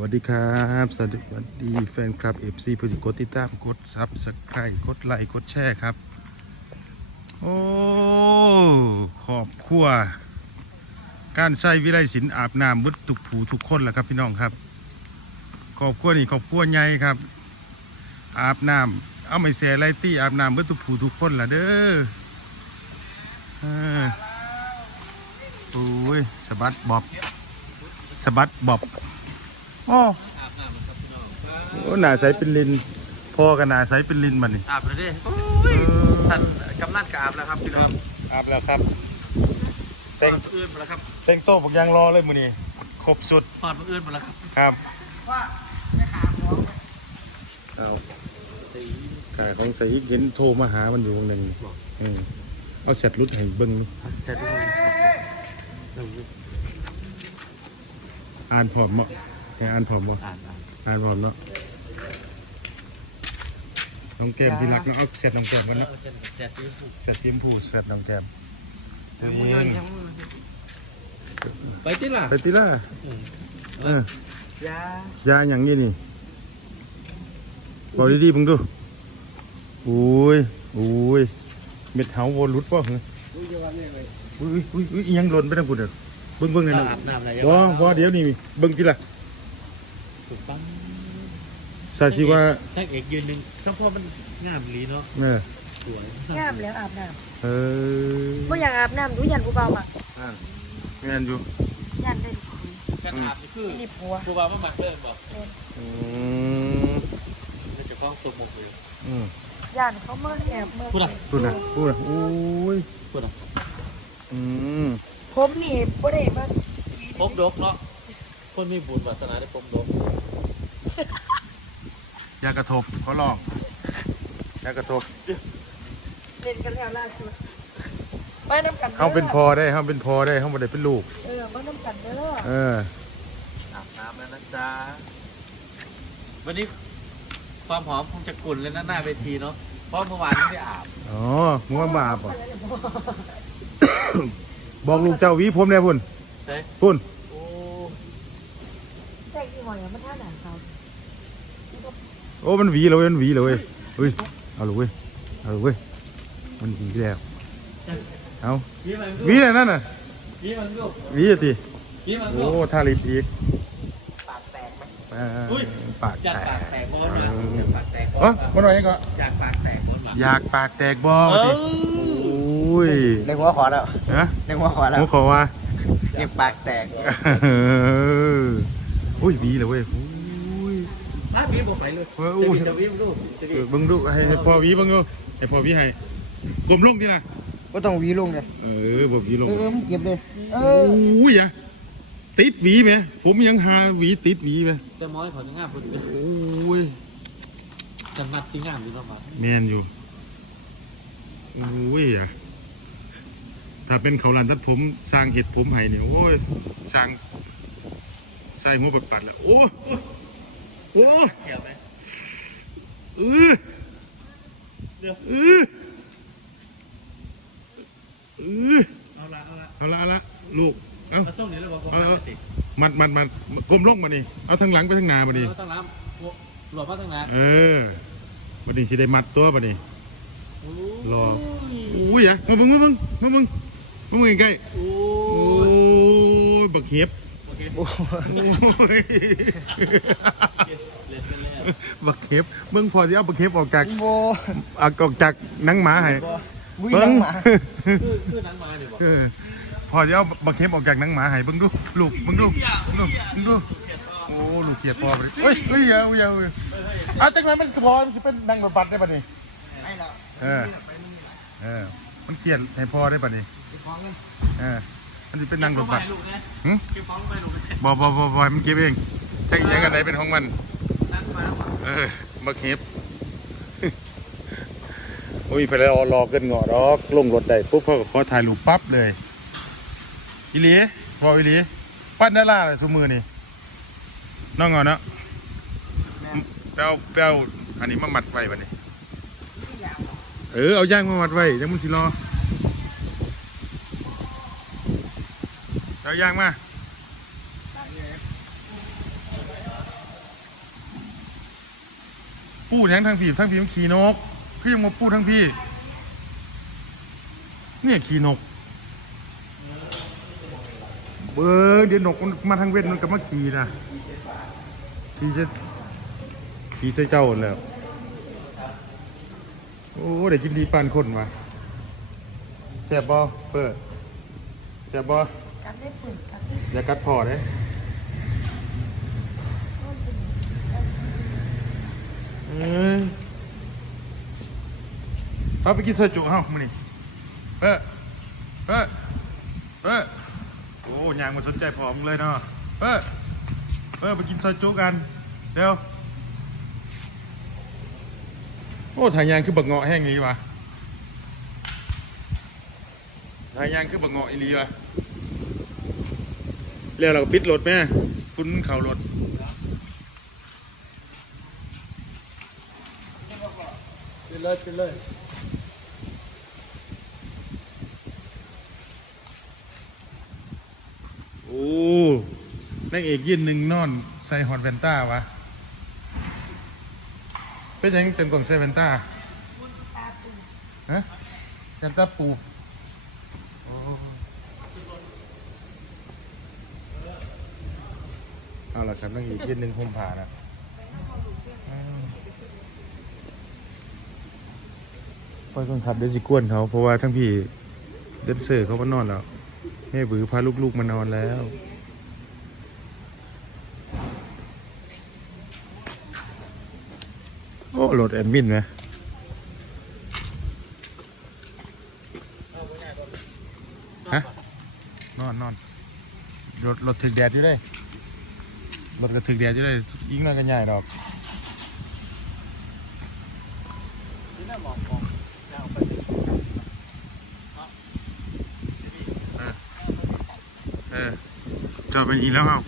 วัสดีครับ สวัสดีแฟนคลับเอฟซีผู้ที่กดติดตามกดซับสไครต์กดไลค์กดแชร์ครับ โอ้ ขอบครัวการใช้วิไลศิลป์อาบน้ำมุดทุกผูทุกคนแหละครับพี่น้องครับ ขอบครัวนี่ขอบครัวใหญ่ครับ อาบน้ำเอาไม่แส่ไรตี้อาบน้ำมุดทุกผูทุกคนล่ะเด้อโอ้ยสะบัดบอบสะบัดบอบ โอ้โอ้หนาใสเป็นลินพ่อกับหนาใสเป็นลินมันนี่อาบเลยดิโอ้ยท่านกำนันกอาบแล้วครับพี่น้องอาบแล้วครับตแต่องนอื่นหมดแล้วครับแต่งโต๊ะบักยางรอเลยมือนี่ครบสุดตอนอื่นหมดแล้วครับครับเอากาของใสอีกเห็นโทรมาหามันอยู่วงหนึ่งเออเอาเสร็จรุดให้เบิ้งดูเสร็จแล้วอ่านพร้อมเนาะ ให้อ่านพร้อมบ่อ่านอ่านอ่านพร้อมเนาะน้องแก้มที่รักเนาะเอาเสร็จน้องแก้มกันเนาะเสร็จที่ผูกเสร็จซิมพูเสร็จน้องแก้มไปที่ล่ะไปติล่ะเออยายาอย่างนี้นี่บอกดีๆมึงดูโอ้ยโอ้ยเม็ดเหาโวลุดป่ะเหรออุ้ยอุ้ยอุ้ยอิหยังหล่นไปทางกูเด้อเบิ้งเบิ้งหนอยนะอาบน้ำอะไรบ่บ่เดี๋ยวนี่เบิ้งทีละ ถูกต้องซาชิว่าถ้าเอกยืนหนึ่งสักพอมันงามลีเนาะเออสวยงามแล้วอาบน้เออำบ่อยากอาบน้ำดูยันผู้เบามาอ่าแม่นอยู่ยันเป็นการอาบนี่คือนี่ผัวครูบาไม่หมักเพิ่มบอกอืมมันจะฟ้องสมมุกอยู่อืมยันเขาเมื่อแอบเมื่อพูดอะพูดนะพูดนะโอ้ยพูดอะอืมผมนี่บ่ได้มาพบดกเนาะ คนมีบุญวาสนาได้พบดกยากระทบเขาลองยากระทบเล่นกันแล้วล่าสุดไปน้ำกันด้เขาเป็นพอได้เขาเป็นพอได้เขาไม่ได้เป็นลูก เออมาน้ำกันเด้อเอออาบน้ำแล้วนะจ๊ะ วันนี้ความหอมคงจะกุ่นเลยนะหน้าเวทีเนาะ เพราะเมื่อวานไม่ได้อาบ อ๋อมึงว่าบาปอะบอกลูกเจ้าหวีผมเนี่ยพุ่นใช่พุ่นโอ้แต่กี่ หอยอะมันท่าหนาเขาโอ้ มันหวีเลยเว้ยมันหวีเลยเว้ยเฮ้ย เอาเลยเว้ย เอาเลยเว้ย มันหวีแล้ว เอายี่มันหวีอะไรนั่นน่ะยี่มันลูกหวีอะติยี่มันโอ้ลูกทาลิปอีกปากแตกไหมอ่าอุ้ยปากจากแตปากกแตกบอลมาจากปากแตกบอเอ๋อลมาหน่อยก่อนจากปากแตกบอลมาอยากปากแตกบ่เอติอโอ้ยเรียกว่าขอแล้วฮะเรียกว่าขอแล้วโอ้ขอว่าเรียกปากแตก เออโอ้ยหวีเลยเว้ยโอ้ยน้าบีบอกไปเลยเออจะอู้บีจะบีมลูกจะเอบีอเบิ่งดูให้ให้พ่อหวีเบิ่งดูให้พ่อหวีให้กลมลงดิล่ะก็ต้องหวีลงเลยเออบ่หวีลงเออเออมันเก็บเลยเอโออ้ยอะติดหวีไหมผมยังหาหวีติดหวีไหมแต่มอยเขาจะงามพอดีโอ้ยจำนัดจริงงามดีมากแมนอยู่โอ้ยอะถ้าเป็นเขาลันตัดผมสร้างเห็ดผมให้เนี่ยโอ้ยสร้างใส่หัวปัดปัดๆแล้วโอ้ยโอ้ยเกี่ยวไหมเออเดี๋ยวเออเออเอาละเอาละเอาละเอาละลูกเอามาส่งนี้เลยบอกเอาว่าเอามัดมัดมัดกลมลงมานี่เอาทางหลังไปทางหน้ามาดิต้องน้ำหลวมมาตั้งนานเออบัดนี้สิได้มัดตัวบัดนี้รออุ้ยอะมาเบิ่งมาเบิ่งมาเบิ่งมาเบิ่งใกล้โอ้ๆโอ้ยยบักเห็บ โอเคโอ้ยเล่นกันแล้วบักเห็บเบิ่งพอสิเอาบักเห็บออกจากโบเอาออกจากหนังหมาให้วิเบิ่นังงหมาคือคือนั้นมาเนี่ยบอกเออพอสิเอาบักเห็บออกจากหนังหมาให้เบิ่งดูลูกเบิ่งดูเบิ่งดูเบิ่งดูโอ้ลูกเขียดพอไปเฮ้ยเฮ้ยอย่าอย่าอย่าเอาจากนั้นมันพอมันสิเป็นนางรถบัสได้บัดนี้ให้แล้วเออเออมันเขียนให้พอได้บัดนี้ฟ้องเงินเออ มันจะเป็นนางรถบัสลูกนะหึเก็บฟ้องไปลูกนะบอบอบอบอยมันเก็บเองใช่อีกอย่างกันไหนเป็นของมัน นั่งมาว่ะเออมาเก็บโอ้ยไปแล้วรอเกินเงาะดอกลงรถได้ปุ๊บเขาก็ขอถ่ายรูปปั๊บเลยอีหลีพออีหลีปั้นดาราเลยสมือนี่น้องเงาะเนาะไปเอาไปเอาอันนี้มามัดไว้บัดนี้ เออเอาย่างมามัดไว้เดี๋ยวมึงสิรอ เอายางมาปูดยังทางผีทางผีมันขี่นกคือยังมาปูดทางพี่ เนี่ยขี่นก เบอร์เดี๋ยวนกมันมาทางเวทมันก็มาขี่นะขี่จะขี่ใส่เจ้าแล้ว โอ้เดี๋ยวกินดีปานคนมาแซ่บบ่เปิดแซ่บบ่ กัดได้ปุ่นกัดอย่ากัดพอเด้เอ้ยเอาไปกินซอยจุเฮ้ามานี่เปิดเปิดเปิดโอ้ยางมาสนใจพอมึงเลยเนาะเปิดเปิดไปกินซอยจุกันเร็วโอ้ทางยางคือบักเงาะแห้งนี้วะทางยางคือบักเงาะอีหลีวะ เรียกเราก็ปิดรถแม่ฟุ้นเข่ารถปิดเลยปิดเลยโอ้นักเอกยืนหนึ่งนอน ใส่ฮอตแวนต้าวะ เป็นยังจังกล่องใส่แวนต้าฮะแวนต้าปูโอ้ เอาละครับนั่งอีกยืนหนึ่งห่มผ้านะอืมปล่อยคนขับเดี๋ยวสิกวนเขาเพราะว่าทั้งพี่เดนเซอร์เขาก็นอนแล้วแม่บือพาลูกๆมานอนแล้วโอ้โหลดแอดมินไหมฮะนอนนอนรถรถถึกแดดอยู่ได้ รถกระถึกแดดจะได้ยิงนั่นกันใหญ่ดอกนี่น่ามองมองจะเอาไปเออจอดเป็นอีแล้วครับ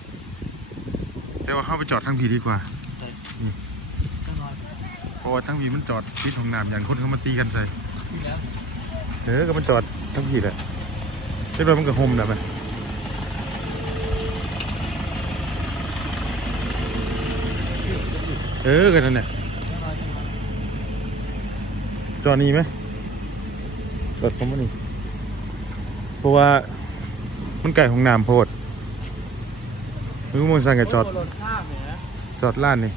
แต่ว่าเข้าไปจอดทั้งผีดีกว่าเพราะว่าทั้งผีมันจอดที่ของน้ำอย่างคนเขามาตีกันใส่เออก็มันจอดทั้งผีแหละเรียบร้อยมันก็ห่มแล้วมัน เออกันนั่นแหละจอนี่ไหมจอดผมว่านี่เพราะว่ามันไก่ของน้ำโพดมือมันสั่งกับจอด จอดล้านนี่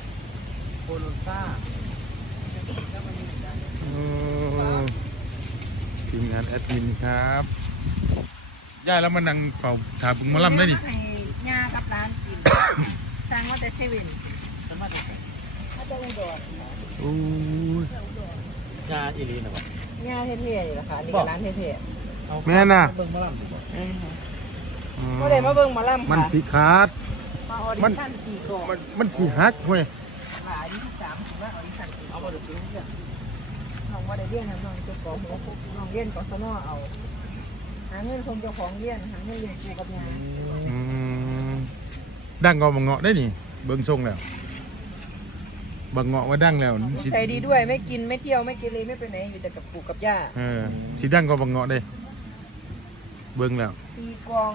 ทีมงานแอดมินครับย่าแล้วมานั่งเฝ้าถามบึงมาล่ำได้ดิให้ยากับร้านกินสั่งว่าแต่เซเว่นจะมาจา กไหนถ้าจะอุดรโอ้ยยาอีลีนะวะยาเท่ๆนี่แหละค่ะนี่ก็ร้านเท่เอาแม่น่ะ เบิ่งมาล่ำดีกว่าๆก็ได้มาเบิ่งหมาล่ำมันค่ะสีขาด มาออดิมัน ชั่นปีก่อนมันมันสีหักเว้ยหลายยี่สิบสามถึงว่าออดิชั่นปีเอามาดูซื้อเนี่ยน้องว่าได้เรียนนะน้องจะกอหัวน้องเรียนกอสนอเอาหาเงินคงเจ้าของเรียนหาเงินเรียนกูกับยาอืมดังก็บังเงาะได้นี่ เบิ่งทรงแล้ว บังเงาะว่าดังแล้วสิใส่ดีด้วยไม่กินไม่เที่ยวไม่กินเลยไม่ไปไหนอยู่แต่กับปู่กับย่าเออสีดังก็บังเงาะได้เบิ่งแล้วตีกลอง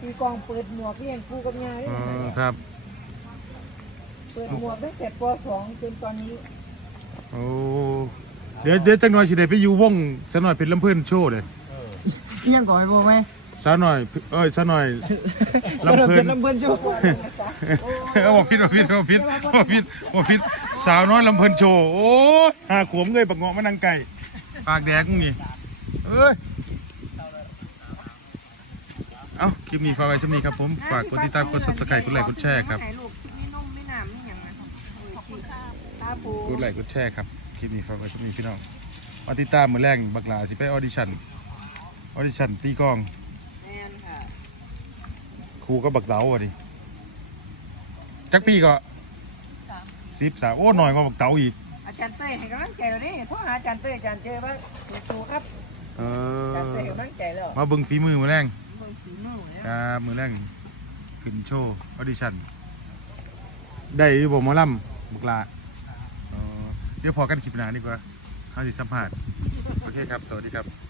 ตีกลองเปิดหมวกเรียนกูกับยาด้วอ๋ยอนะครับเปิดหมวกตั้งแต่ป .2 จนตอนนี้โอ้เดี๋ยวเดี๋ยวจังหน่อยสิได้ไปอยู่วงสาวหน่อยเป็นลำเพื่อนโชว์เลยเออเอียงก่อนไปบอกไหม สาวหน่อย เอ้ยสาวหน่อยลำเพื่อนลำเพิ่นโชว์เอาบอกพิษบอกพิษบอกพิษบอกพิษบอกพิษสาวน้อยลำเพิ่นโชว์โอ้ยหาขวมเงยปักเงาะมานังไก่ปากแดกมึงนี่เอ้ยเอาคลิปนี้ฝากไว้ช่วนี้ครับผมฝากกดติดตามกด subscribe กดไลค์กดแชร์ครับถ่ายรูปคลิปนี้นุ่มไม่หนามไม่หยังนะขอบคุณค่ะตาปูกดไลค์กดแชร์ครับคลิปนี้ฝากไว้ช่วนี้พี่น้องมาติดตามมือแรงบักหลาสิไปออดิชั่นออดิชั่นตีกลองแม่น ค่ะครูก็บักเต๋าอะดิจักปีก็สิบสามโอ้หน่อยกว่าบักเต๋าอีกอาจารย์เต้ยให้กำลังใจเราดิโทรหาอาจารย์เต้ยอาจารย์เจอว่าครูครับเออาจารย์เต้ยอให้กำลังใจแล้วมาเบิ่งฝีมือมือแรงเบิ่งสีมือเนี่ยครับมือแรงขึ้นโชว์ออดิชั่นได้หรือบ่หมอลำบุกลาเออเดี๋ยวพอกันคลิปหน้าดีกว่าเขาสิสัมภาษณ์โอเคครับ สวัสดีครับ